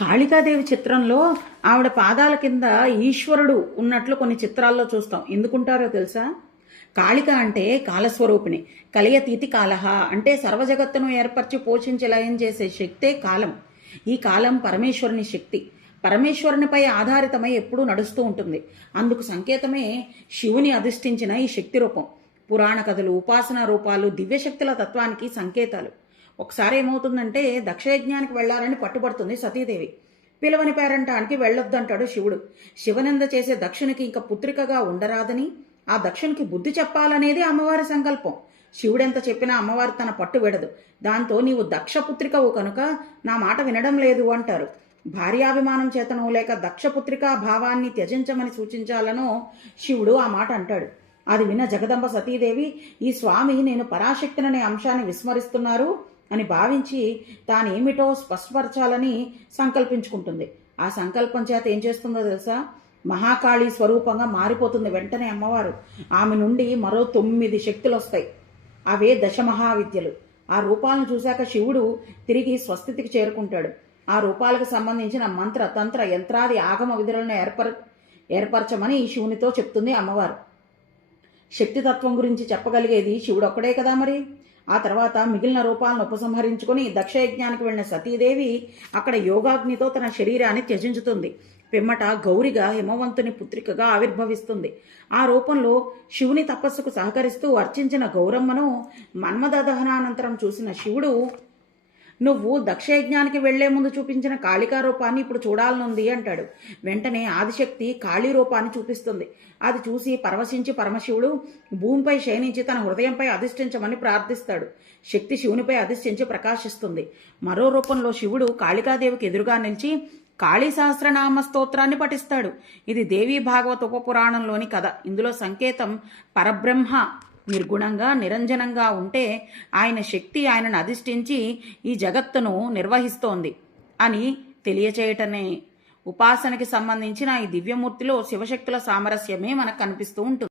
కాళికాదేవి చిత్రంలో ఆవిడ పాదాల కింద ఈశ్వరుడు ఉన్నట్లు కొన్ని చిత్రాల్లో చూస్తాం. ఎందుకుంటారో తెలుసా? కాళిక అంటే కాలస్వరూపిణి, కలియతీతి కాలహ అంటే సర్వజగత్తును ఏర్పరిచి పోషించి లయం చేసే శక్తే కాలం. ఈ కాలం పరమేశ్వరుని శక్తి, పరమేశ్వరునిపై ఆధారితమై ఎప్పుడూ నడుస్తూ ఉంటుంది. అందుకు సంకేతమే శివుని అధిష్ఠించిన ఈ శక్తి రూపం. పురాణ కథలు, ఉపాసనా రూపాలు దివ్యశక్తుల తత్వానికి సంకేతాలు. ఒకసారి ఏమవుతుందంటే దక్షయజ్ఞానికి వెళ్లాలని పట్టుబడుతుంది సతీదేవి. పిలవని పేరంటానికి వెళ్ళొద్దంటాడు శివుడు. శివనింద చేసే దక్షునికి ఇంకా పుత్రికగా ఉండరాదని, ఆ దక్షునికి బుద్ధి చెప్పాలనేది అమ్మవారి సంకల్పం. శివుడెంత చెప్పినా అమ్మవారు తన పట్టు విడదు. దాంతో నీవు దక్షపుత్రికవు కనుక నా మాట వినడం లేదు అంటారు. భార్యాభిమానం చేతనో లేక దక్షపుత్రికా భావాన్ని త్యజించమని సూచించాలనో శివుడు ఆ మాట అంటాడు. అది విన్న జగదంబ సతీదేవి, ఈ స్వామి నేను పరాశక్తిననే అంశాన్ని విస్మరిస్తున్నారు అని భావించి తానేమిటో స్పష్టపరచాలని సంకల్పించుకుంటుంది. ఆ సంకల్పం చేత ఏం చేస్తుందో తెలుసా? మహాకాళి స్వరూపంగా మారిపోతుంది వెంటనే అమ్మవారు. ఆమె నుండి మరో 9 శక్తులు వస్తాయి. అవే దశమహావిద్యలు. ఆ రూపాలను చూశాక శివుడు తిరిగి స్వస్థితికి చేరుకుంటాడు. ఆ రూపాలకు సంబంధించిన మంత్ర తంత్ర యంత్రాది ఆగమ విధులను ఏర్పరచమని ఈ శివునితో చెప్తుంది అమ్మవారు. శక్తితత్వం గురించి చెప్పగలిగేది శివుడు ఒక్కడే కదా మరి. ఆ తర్వాత మిగిలిన రూపాలను ఉపసంహరించుకొని దక్షయజ్ఞానికి వెళ్లిన సతీదేవి అక్కడ యోగాగ్నితో తన శరీరాన్ని త్యజించుతుంది. పిమ్మట గౌరిగా హిమవంతుని పుత్రికగా ఆవిర్భవిస్తుంది. ఆ రూపంలో శివుని తపస్సుకు సహకరిస్తూ అర్చించిన గౌరమ్మను మన్మథ దహనానంతరం చూసిన శివుడు, నువ్వు దక్షయజ్ఞానికి వెళ్లే ముందు చూపించిన కాళికా రూపాన్ని ఇప్పుడు చూడాలనుంది అంటాడు. వెంటనే ఆదిశక్తి కాళీ రూపాన్ని చూపిస్తుంది. అది చూసి పరవశించి పరమశివుడు భూమిపై శయనించి తన హృదయంపై అధిష్ఠించమని ప్రార్థిస్తాడు. శక్తి శివునిపై అధిష్ఠించి ప్రకాశిస్తుంది. మరో రూపంలో శివుడు కాళికాదేవికి ఎదురుగా నిలిచి కాళీ సహస్రనామ స్తోత్రాన్ని పఠిస్తాడు. ఇది దేవీ భాగవత ఉపపురాణంలోని కథ. ఇందులో సంకేతం పరబ్రహ్మ నిర్గుణంగా నిరంజనంగా ఉంటే ఆయన శక్తి ఆయనను అధిష్ఠించి ఈ జగత్తును నిర్వహిస్తోంది అని తెలియచేయటనే. ఉపాసనకి సంబంధించిన ఈ దివ్యమూర్తిలో శివశక్తుల సామరస్యమే మనకు కనిపిస్తూ ఉంటుంది.